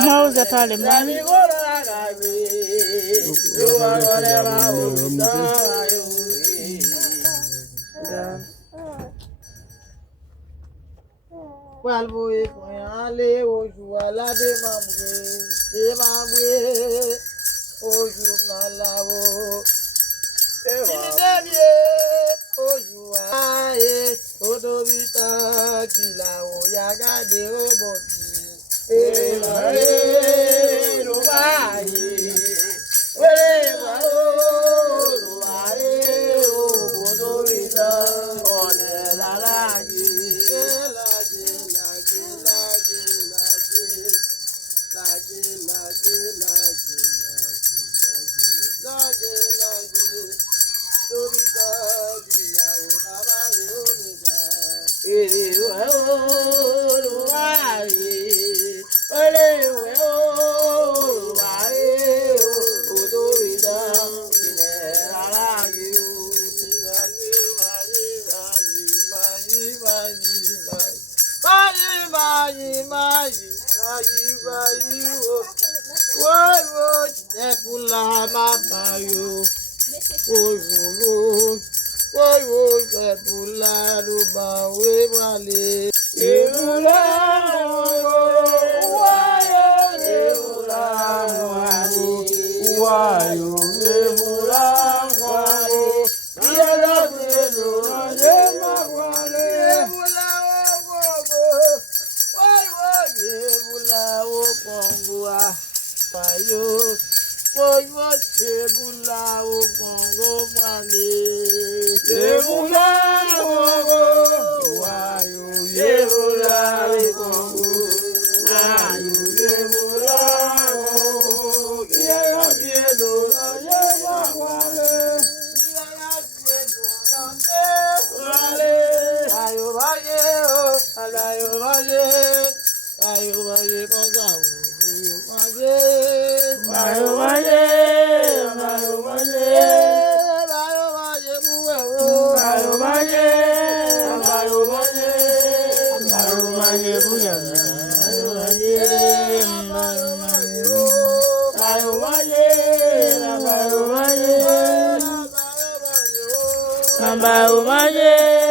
Mauza tale mami. Walvo e ale oju alade mamwe e mamwe oju nalawo e wa oju aye odobita kilawo yagade obodi e wa e ro ba ye we wa o ro wa e o odobita ole la la Bye.